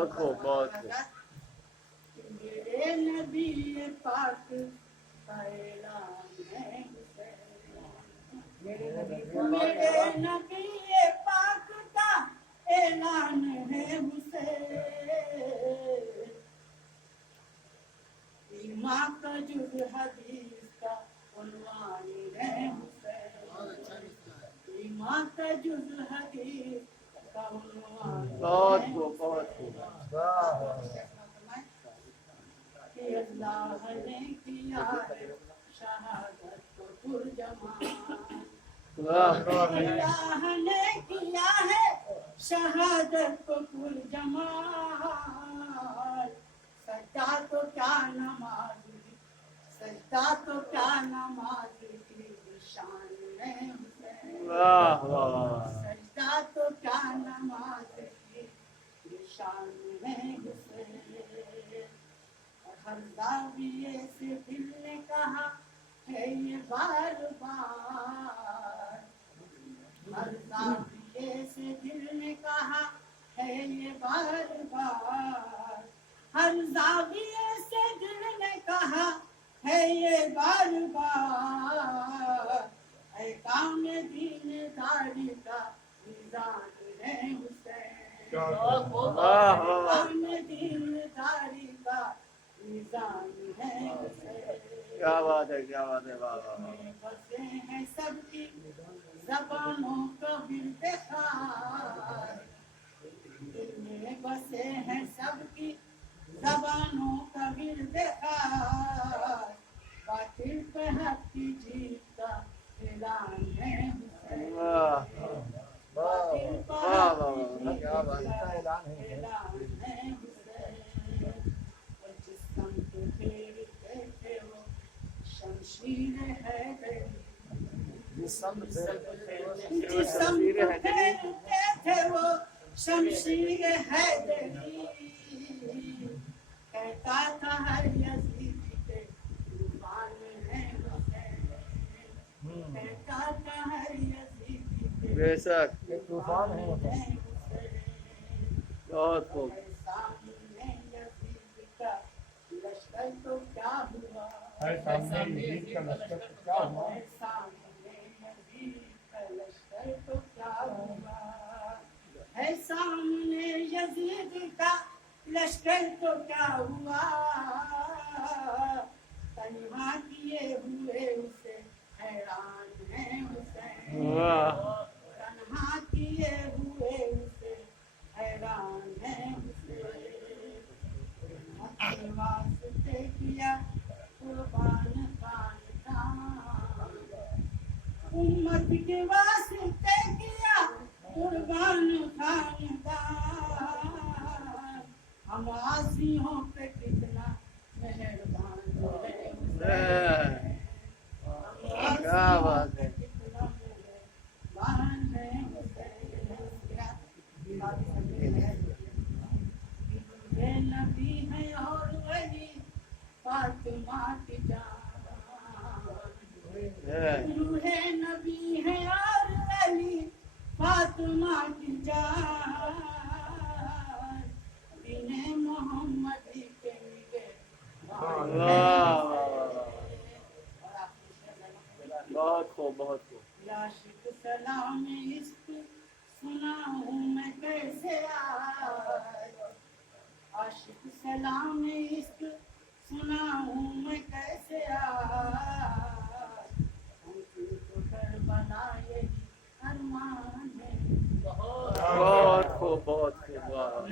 بہت خوب بہت خوب. میرے نبی پاک کا اعلان ہے میرے نبی پاک کا اعلان ہے حسین ایماں کا جز حدیث کا عنوان ہے حسین ایماں کا جز حدیث کا عنوان بہت خوب بہت خوب. کہ اللہ نے کیا ہے شہادت کو پرجمال اللہ نے کیا ہے شہادت کو پرجمال سجدہ تو کیا نماز سجدہ تو کیا نماز کی شان ہے حسین واہ واہ. سجدہ تو کیا نماز کی شان ہے حسین ہر زاویے سے دل نے کہا ہے یہ بار بار ہر زاویے سے دل نے کہا ہے یہ بار بار ہر زاویے سے دل نے کہا ہے یہ بار بار اے کام دین داری کا میزان ہے حسین کام دین داری کا میزان ہے حسین کیا بات ہے کیا بات ہے. واہ واہ. میں بسے ہیں سب کی زبانوں کا افتخار دل میں بسے ہیں سب کی زبانوں کا افتخار باطل پہ حق کی جیت کا اعلان ہے حسین واہ باطل پہ واہ حق واہ. کی جیت کیا بات کا ہے. اعلان ہے حسین اور جس سمت پھیرتے تھے وہ شمشیر ہے جس سمت جس سمت پھیرتے تھے وہ شمشیر حیدری کہتا تھا ہر یزید کے طوفان ہے حسین کہتا تھا ہر یزید کے بے شک. طوفان ہے حسین بہت خوب. سامنے یزید کا لشکر تو کیا ہوا سامنے یزید کا لشکر کیا ہوا سامنے یزید کا لشکر تو کیا ہوا ہے سامنے یزید کا لشکر تو کیا ہوا تنہا کیے ہوئے اسے حیران ہے حسین واہ. تنہا کیے ہوئے اسے حیران ہے حسین واسطے کیا قربان خاندان امت کے واسطے کیا قربان خاندان ہم عاصیوں پہ کتنا مہربان ہے حسین ہم کیا بات ہے. کتنا مہربان ہے حسین یہ نبی ہے اور ولی فاطمہ کی جان روح نبی ہے اور ولی فاطمہ کی جان دین محمدی کے لیے بہت خوب بہت خوب. عاشق سلام عشق سنا ہوں میں کیسے آج عاشق سلام عشق سنا ہوں میں کیسے آج ہم کو کربلا یہی ارمان ہے بہت خوب بہت خوب. واہ.